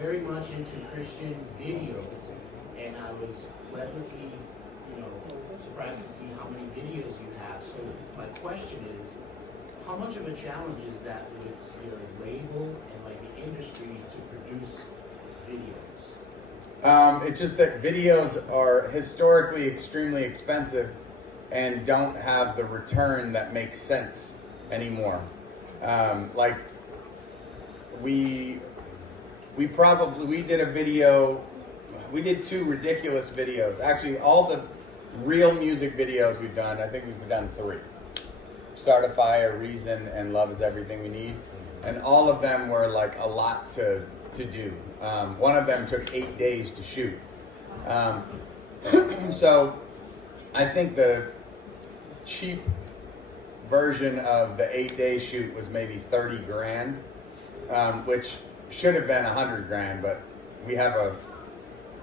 very much into Christian videos, and I was pleasantly, surprised to see how many videos you have. So my question is, how much of a challenge is that with your label and like the industry to produce videos? It's just that videos are historically extremely expensive and don't have the return that makes sense anymore. Like we did a video, we did 2 ridiculous videos. Actually, all the real music videos we've done, I think we've done 3. Start a Fire, Reason, and Love Is Everything We Need. And all of them were like a lot to do. One of them took 8 days to shoot. So I think the cheap version of the 8-day shoot was maybe 30 grand, which should have been 100 grand, but we have a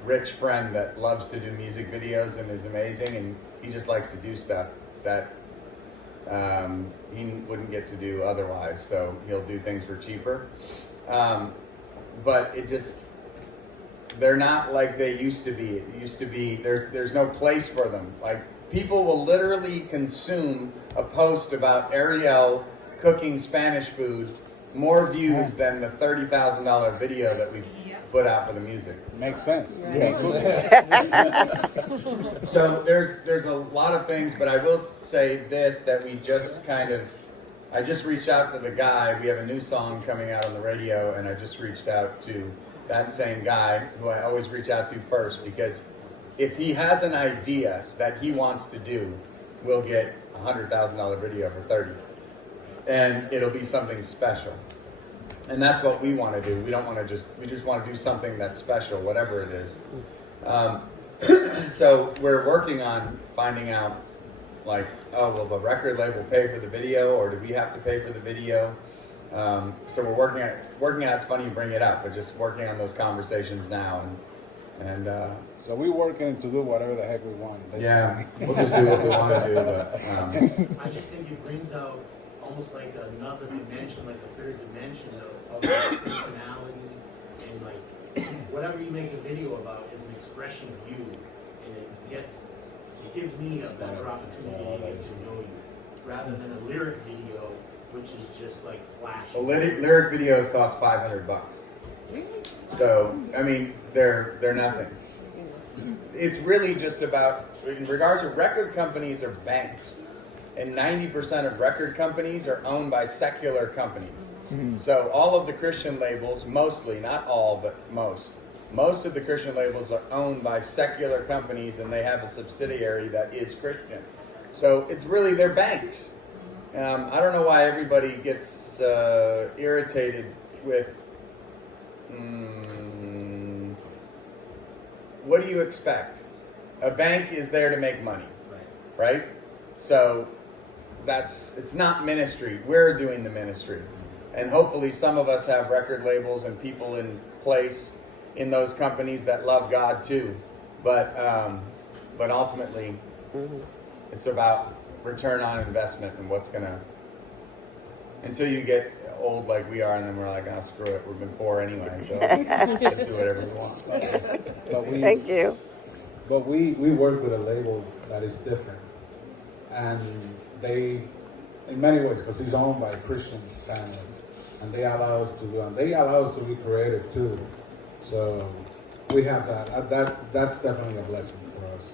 rich friend that loves to do music videos and is amazing, and he just likes to do stuff that he wouldn't get to do otherwise, so he'll do things for cheaper. But it just, they're not like they used to be. It used to be, there's no place for them. Like, people will literally consume a post about Ariel cooking Spanish food more views than the $30,000 video that we put out for the music. Makes sense. Yes. So there's a lot of things, but I will say this, that we just I just reached out to the guy. We have a new song coming out on the radio, and I just reached out to that same guy who I always reach out to first, because if he has an idea that he wants to do, we'll get a $100,000 video for 30, and it'll be something special. And that's what we want to do. We don't want to we just want to do something that's special, whatever it is. So we're working on finding out, like, will the record label pay for the video, or do we have to pay for the video? So we're working on, it's funny you bring it up, but just working on those conversations now. And so we're working to do whatever the heck we want. Basically. Yeah, we'll just do what we want to do. But I just think it brings out almost like another dimension, like a third dimension of personality, and like whatever you make a video about is an expression of you, and it gives me a better opportunity to get to know you, rather than a lyric video, which is just like flash. well, lyric videos cost $500. So I mean, they're nothing. It's really just about, in regards to record companies, are banks. And 90% of record companies are owned by secular companies. Mm-hmm. So all of the Christian labels, mostly, not all, but most of the Christian labels are owned by secular companies, and they have a subsidiary that is Christian. So it's really, they're banks. I don't know why everybody gets irritated with, what do you expect? A bank is there to make money, right? So it's not ministry. We're doing the ministry. And hopefully some of us have record labels and people in place in those companies that love God too. But ultimately, it's about return on investment and what's gonna, until you get old like we are, and then we're like, oh, screw it, we've been poor anyway, so let's do whatever we want. Thank you. But we work with a label that is different. And they, in many ways, because he's owned by a Christian family, and they allow us to do, and they allow us to be creative too. So we have that. That's definitely a blessing for us.